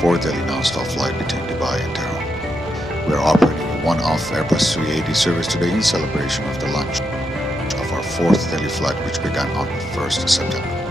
fourth daily non-stop flight between Dubai and Tehran. We are operating a one-off Airbus A380 service today in celebration of the launch of our fourth daily flight, which began on the 1st September.